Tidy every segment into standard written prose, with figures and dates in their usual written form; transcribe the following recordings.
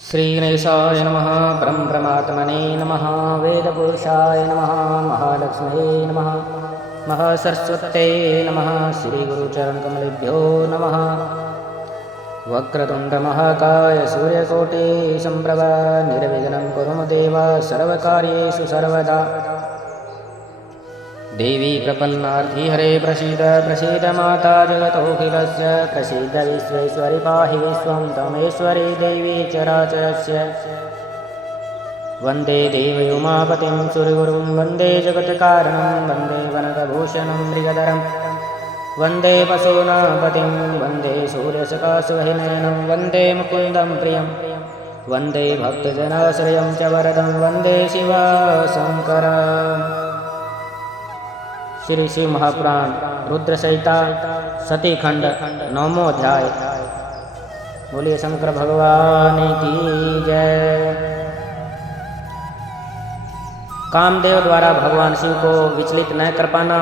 श्री गणेशाय नमः। ब्रह्मात्मने नमः। वेदपुरुषाय नमः। महालक्ष्मी नमः। महासरस्वत्यै नमः। श्री गुरुचरणकमलेभ्यो नमः। वक्रतुण्डमहाकाय सूर्यकोटिसम्प्रभ निर्विघ्नं कुरु मम देव सर्वकार्येषु सर्वदा। देवी प्रपन्नार्थी हरे प्रसीद प्रसीद माता जगतोऽखिलस्य प्रसीद विश्वेश्वरि पाहि विश्वं तमेश्वरी देवी चराचरस्य। वन्दे देवयुमापतिं सुरगुरुं वन्दे जगत्कारणं वन्दे वनकभूषणं मृगधरं वन्दे पशूनापतिं वन्दे सूर्यसकाशवहिनयनं वन्दे मुकुन्दं प्रियं वन्दे भक्तजनाश्रयं च वरदं वन्दे शिवशङ्करम्। श्री शिव महापुराण रुद्र संहिता सती खंड 9वां अध्याय। बोलिए शंकर भगवान की जय। कामदेव द्वारा भगवान शिव को विचलित न कर पाना,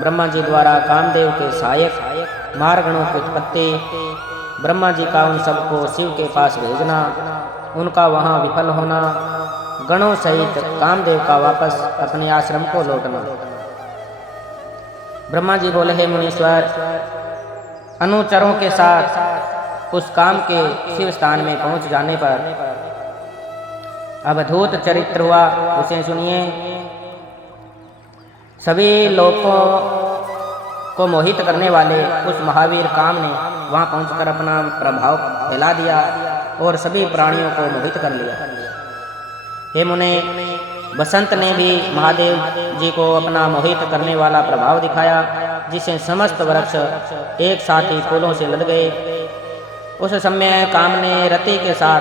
ब्रह्मा जी द्वारा कामदेव के सहायक मारगणों की उत्पत्ति, ब्रह्मा जी का उन सबको शिव के पास भेजना, उनका वहां विफल होना, गणों सहित कामदेव का वापस अपने आश्रम को लौटना। ब्रह्मा जी बोले, हे मुनीश्वर, अनुचरों के साथ उस काम के शिव स्थान में पहुंच जाने पर अवधूत चरित्र हुआ, उसे सुनिए। सभी लोगों को मोहित करने वाले उस महावीर काम ने वहां पहुंचकर अपना प्रभाव फैला दिया और सभी प्राणियों को मोहित कर लिया। हे मुने, बसंत ने भी महादेव जी को अपना मोहित करने वाला प्रभाव दिखाया, जिससे समस्त वृक्ष एक साथ ही फूलों से लद गए। उस समय काम ने रति के साथ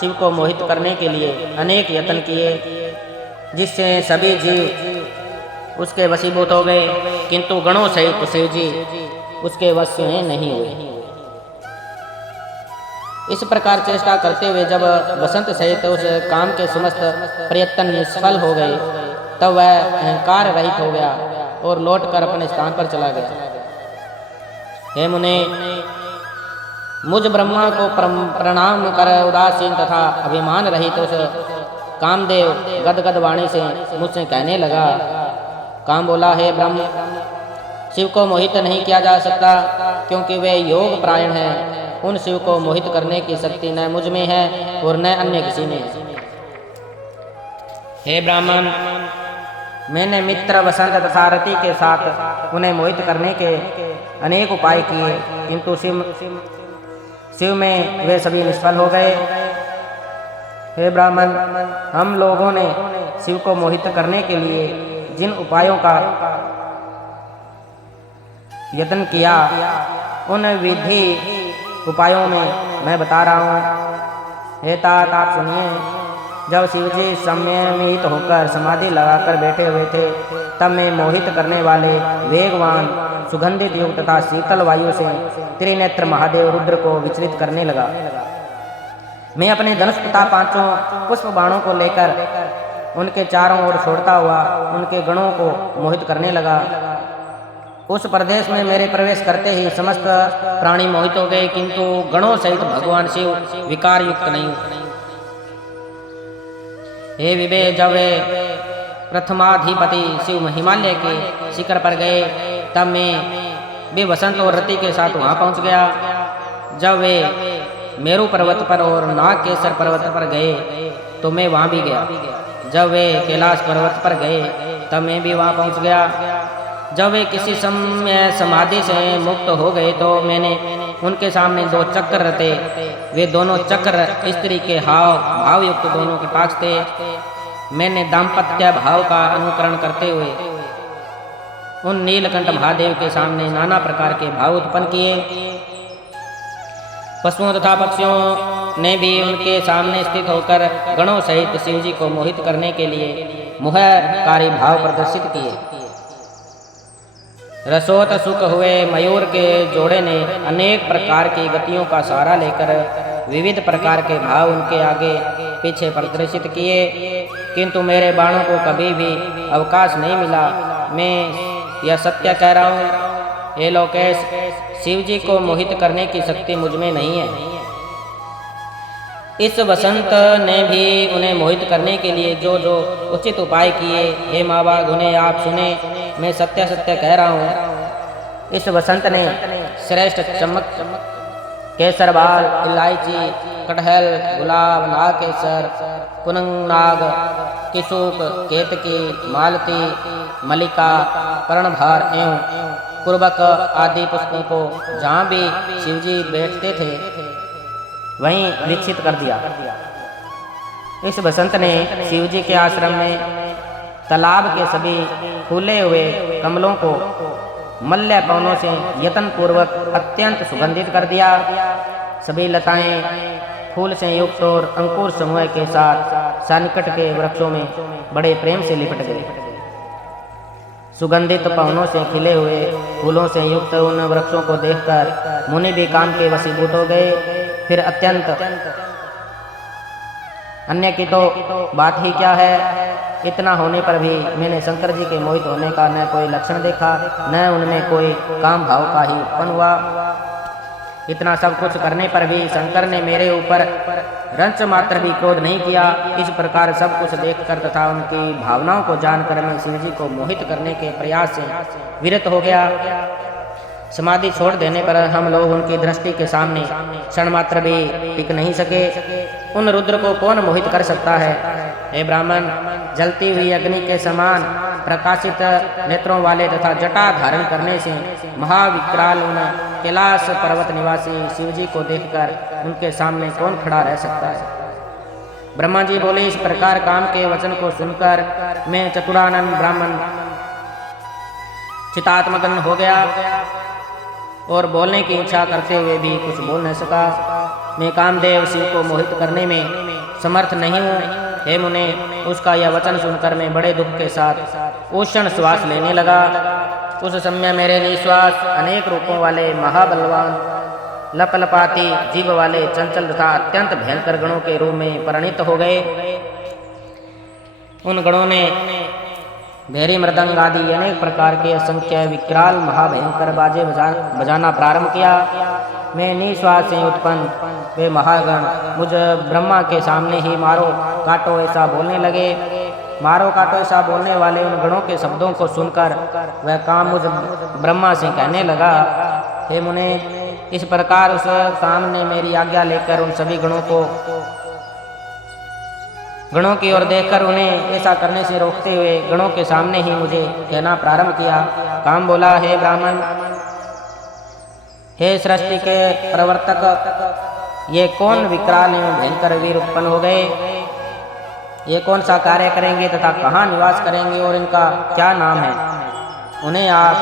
शिव को मोहित करने के लिए अनेक यत्न किए, जिससे सभी जीव उसके वशीभूत हो गए, किंतु गणों सहित शिव जी उसके वश में नहीं हुए। इस प्रकार चेष्टा करते हुए जब बसंत सहित उस काम के समस्त प्रयत्न निष्फल हो गए, तब वह अहंकार रहित हो गया और लौटकर अपने स्थान पर चला गया। हे मुने, मुझ ब्रह्मा को प्रणाम कर उदासीन तथा अभिमान रहित उस कामदेव गदगद वाणी से मुझसे कहने लगा। काम बोला, हे ब्रह्म, शिव को मोहित नहीं किया जा सकता, क्योंकि वे योग प्रायण है। उन शिव को मोहित करने की शक्ति न मुझ में है और न अन्य किसी में। हे ब्राह्मण, मैंने मित्र वसंत तथा रति के साथ उन्हें मोहित करने के अनेक उपाय किए, किंतु शिव में वे सभी निष्फल हो गए। हे ब्राह्मण, हम लोगों ने शिव को मोहित करने के लिए जिन उपायों का यत्न किया, उन विधि उपायों में मैं बता रहा हूँ। हे तात, आप सुनिए। जब शिवजी संयमित होकर समाधि लगाकर बैठे हुए थे, तब मैं मोहित करने वाले वेगवान सुगंधित युक्त तथा शीतल वायु से त्रिनेत्र महादेव रुद्र को विचलित करने लगा। मैं अपने धनुष तथा 5 पुष्प बाणों को लेकर उनके चारों ओर छोड़ता हुआ उनके गणों को मोहित करने लगा। उस प्रदेश में मेरे प्रवेश करते ही समस्त प्राणी मोहित हो गए, किंतु गणों सहित भगवान शिव विकार युक्त नहीं। हे विवेक, जब वे प्रथमाधिपति शिव हिमालय के शिखर पर गए, तब मैं भी वसंत और रति के साथ वहां पहुंच गया। जब वे मेरू पर्वत पर और नागकेसर पर्वत पर गए, तो मैं वहां भी गया। जब वे कैलाश पर्वत पर गए, तब मैं भी वहां पहुंच गया। जब वे किसी समय समाधि से मुक्त हो गए, तो मैंने उनके सामने 2 चक्र रखे। वे दोनों चक्र स्त्री के भाव युक्त दोनों कटाक्ष थे। मैंने दाम्पत्य भाव का अनुकरण करते हुए उन नीलकंठ महादेव के सामने नाना प्रकार के भाव उत्पन्न किए। पशुओं तथा पक्षियों ने भी उनके सामने स्थित होकर गणों सहित शिवजी को मोहित करने के लिए मोहकारी भाव प्रदर्शित किए। रसोत सुख हुए मयूर के जोड़े ने अनेक प्रकार की गतियों का सहारा लेकर विविध प्रकार के भाव उनके आगे पीछे प्रदर्शित किए, किंतु मेरे बाणों को कभी भी अवकाश नहीं मिला। मैं यह सत्य कह रहा हूँ, हे लोकेश, शिवजी को मोहित करने की शक्ति मुझ में नहीं है। इस वसंत ने भी उन्हें मोहित करने के लिए जो जो उचित उपाय किए, हे माँ बाग उन्हें आप सुने। मैं सत्य सत्य कह रहा हूँ। इस वसंत ने श्रेष्ठ चमक, केसर बाल, इलायची, कटहल, गुलाब, नाग केसर, कुनंगनाग, किशुक, केतकी, मालती, मलिका, कर्णभार एवं कुर्बक आदि पुष्पों को जहाँ भी शिवजी बैठते थे वहीं विकसित कर दिया। इस बसंत ने शिवजी के आश्रम में तालाब के सभी फूले हुए कमलों को मल्य पवनों से यत्न पूर्वक अत्यंत सुगंधित कर दिया। सभी लताएं फूल से युक्त और अंकुर समूह के साथ सन्निकट के वृक्षों में बड़े प्रेम से लिपट गए। सुगंधित पवनों से खिले हुए फूलों से युक्त उन वृक्षों को देखकर मुनि भी काम के वशीभूत हो गए। फिर अत्यंत अन्य की तो बात ही क्या है, इतना होने पर भी मैंने शंकर जी के मोहित होने का न कोई लक्षण देखा, न उनमें कोई काम भाव का ही उत्पन्न हुआ। इतना सब कुछ करने पर भी शंकर ने मेरे ऊपर रंच मात्र भी क्रोध नहीं किया। इस प्रकार सब कुछ देखकर तथा उनकी भावनाओं को जानकर मैं शिव जी को मोहित करने के प्रयास से विरत हो गया। समाधि छोड़ देने पर हम लोग उनकी दृष्टि के सामने क्षण मात्र भी टिक नहीं सके। उन रुद्र को कौन मोहित कर सकता है? हे ब्राह्मण, जलती हुई अग्नि के समान प्रकाशित नेत्रों वाले तथा जटा धारण करने से महाविकराल उन कैलाश पर्वत निवासी शिवजी को देखकर उनके सामने कौन खड़ा रह सकता है? ब्रह्मा जी बोले, इस प्रकार काम के वचन को सुनकर मैं चतुरानन ब्राह्मण चितात्मगन हो गया और बोलने की इच्छा करते हुए भी कुछ बोल न सका। मैं कामदेव शिव को मोहित करने में समर्थ नहीं हूँ। हे मुने, उसका यह वचन सुनकर मैं बड़े दुख के साथ उष्ण श्वास लेने लगा। उस समय मेरे निश्वास अनेक रूपों वाले महाबलवान लपलपाती जीव वाले चंचल तथा अत्यंत भयंकर गणों के रूप में परिणित हो गए। उन गणों ने भेरी मृदंग आदि अनेक प्रकार के असंख्य विकराल महाभयंकर बाजे बजाना प्रारंभ किया। मैं निश्वास से उत्पन्न वे महागण मुझ ब्रह्मा के सामने ही मारो काटो ऐसा बोलने लगे। मारो काटो ऐसा बोलने वाले उन गणों के शब्दों को सुनकर वह काम मुझ ब्रह्मा से कहने लगा, हे मुने, इस प्रकार उस काम ने मेरी आज्ञा लेकर उन सभी गणों की ओर देखकर उन्हें ऐसा करने से रोकते हुए गणों के सामने ही मुझे कहना प्रारंभ किया। काम बोला, हे ब्राह्मण, हे सृष्टि के प्रवर्तक, ये कौन विकराल एवं भयंकर वीर उत्पन्न हो गए? ये कौन सा कार्य करेंगे तथा कहाँ निवास करेंगे और इनका क्या नाम है? उन्हें आप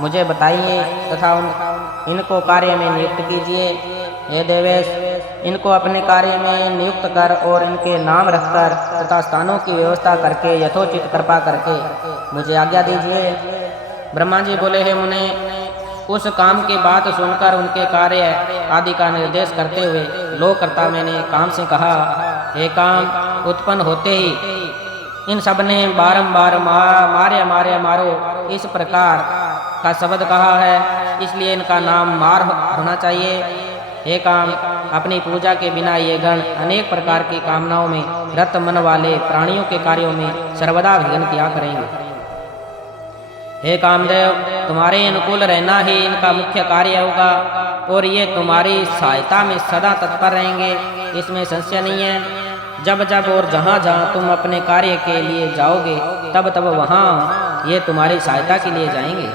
मुझे बताइए तथा इनको कार्य में नियुक्त कीजिए। हे देवेश, इनको अपने कार्य में नियुक्त कर और इनके नाम रखकर तथा स्थानों की व्यवस्था करके यथोचित कृपा करके मुझे आज्ञा दीजिए। ब्रह्मा जी बोले, हे मुने, उस काम की बात सुनकर उनके कार्य आदि का निर्देश करते हुए लोककर्ता मैंने काम से कहा, हे काम, उत्पन्न होते ही इन सब ने बारंबार मारे मारो इस प्रकार का शब्द कहा है, इसलिए इनका नाम मार होना चाहिए। हे काम, अपनी पूजा के बिना ये गण अनेक प्रकार की कामनाओं में रत मन वाले प्राणियों के कार्यों में सर्वदा विघ्न किया करेंगे। हे कामदेव, तुम्हारे अनुकूल रहना ही इनका मुख्य कार्य होगा और ये तुम्हारी सहायता में सदा तत्पर रहेंगे, इसमें संशय नहीं है। जब जब और जहाँ जहाँ तुम अपने कार्य के लिए जाओगे तब तब वहाँ ये तुम्हारी सहायता के लिए जाएंगे।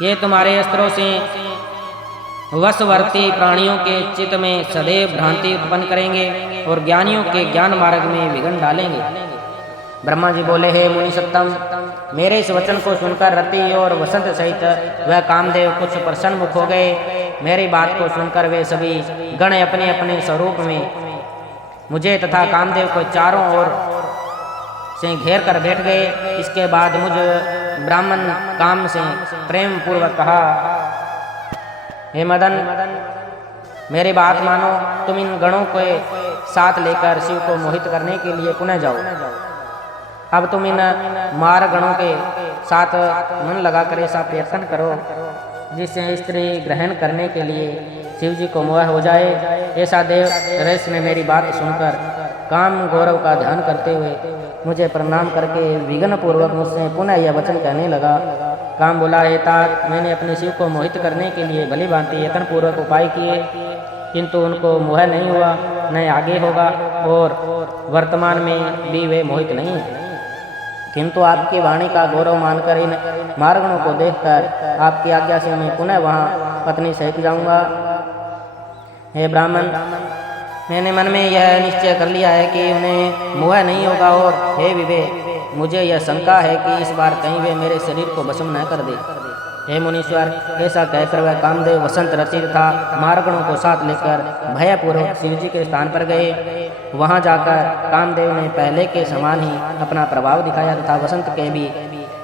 ये तुम्हारे अस्त्रों से वशवर्ती प्राणियों के चित्त में सदैव भ्रांति उत्पन्न करेंगे और ज्ञानियों के ज्ञान मार्ग में विघ्न डालेंगे। ब्रह्मा जी बोले, हे मुनि सत्तम, मेरे इस वचन को सुनकर रति और वसंत सहित वह कामदेव कुछ प्रसन्न मुख हो गए। मेरी बात को सुनकर वे सभी गण अपने अपने स्वरूप में मुझे तथा कामदेव को चारों ओर से घेर कर बैठ गए। इसके बाद मुझ ब्राह्मण काम से प्रेम पूर्वक कहा, हे मदन, मेरी बात मानो, तुम इन गणों को साथ लेकर शिव को मोहित करने के लिए पुनः जाओ। अब तुम इन मार गणों के साथ मन लगाकर ऐसा प्रयत्न करो जिससे स्त्री ग्रहण करने के लिए शिव जी को मोह हो जाए। ऐसा देव रस ने मेरी बात सुनकर काम गौरव का ध्यान करते हुए मुझे प्रणाम करके विघ्न पूर्वक मुझसे पुनः यह वचन कहने लगा। काम बोला, हे तात, मैंने अपने शिव को मोहित करने के लिए भली भांति यत्न पूर्वक उपाय किए, किंतु उनको मोह नहीं हुआ, न आगे होगा और वर्तमान में भी वे मोहित नहीं है। किंतु आपकी वाणी का गौरव मानकर इन मार्गणों को देखकर आपकी आज्ञा से मैं पुनः वहाँ पत्नी सहित जाऊंगा। हे ब्राह्मण, मैंने मन में यह निश्चय कर लिया है कि उन्हें मोह नहीं होगा, और हे विवेक, मुझे यह शंका है कि इस बार कहीं वे मेरे शरीर को भस्म न कर दे। हे मुनीश्वर, ऐसा कहकर वह कामदेव वसंत रचित था मार्गणों को साथ लेकर भयपूर्वक शिव जी के स्थान पर गए। वहां जाकर कामदेव ने पहले के समान ही अपना प्रभाव दिखाया तथा वसंत के भी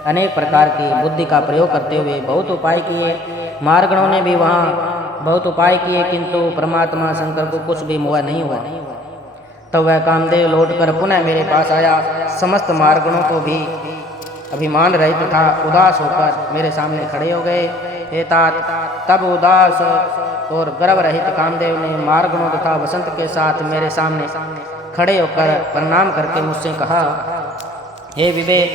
अनेक प्रकार की बुद्धि का प्रयोग करते हुए बहुत उपाय किए। मार्गणों ने भी वहाँ बहुत उपाय किए, किंतु परमात्मा शंकर को कुछ भी मोह नहीं हुआ। तब वह कामदेव लौटकर पुनः मेरे पास आया। समस्त मार्गणों को भी अभिमान रहित तथा उदास होकर मेरे सामने खड़े हो गए। हे तात, तब उदास और गर्व रहित कामदेव ने मार्गणों तथा वसंत के साथ मेरे सामने खड़े होकर प्रणाम करके मुझसे कहा, हे विवेक,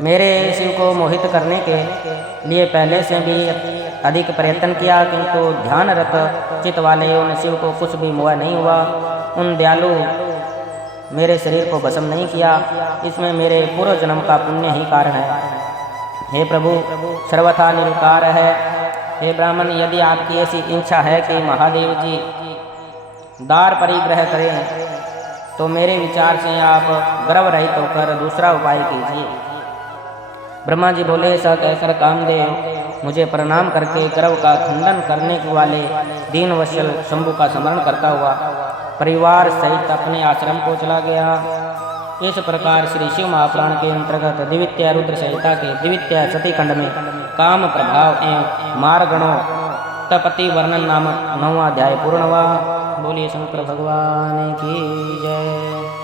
मेरे शिव को मोहित करने के लिए पहले से भी अधिक प्रयत्न किया, किंतु ध्यानरत चित्त वाले उन शिव को कुछ भी मोह नहीं हुआ। उन दयालु मेरे शरीर को भस्म नहीं किया। इसमें मेरे पूर्व जन्म का पुण्य ही कारण है। हे प्रभु, सर्वथा निरंकार है। हे ब्राह्मण, यदि आपकी ऐसी इच्छा है कि महादेव जी दार परिग्रह करें, तो मेरे विचार से आप गर्व रहित होकर दूसरा उपाय कीजिए। ब्रह्मा जी बोले, ऐसा कहकर कामदेव मुझे प्रणाम करके गर्व का खंडन करने वाले दीनवत्सल शंभु का स्मरण करता हुआ परिवार सहित अपने आश्रम को चला गया। इस प्रकार श्री शिव महापुराण के अंतर्गत द्वितीय रुद्र संहिता के द्वितीय सती खंड में काम प्रभाव एवं मार्गणों तपति वर्णन नामक 9वां अध्याय पूर्ण हुआ। बोलिए शंकर भगवान की जय।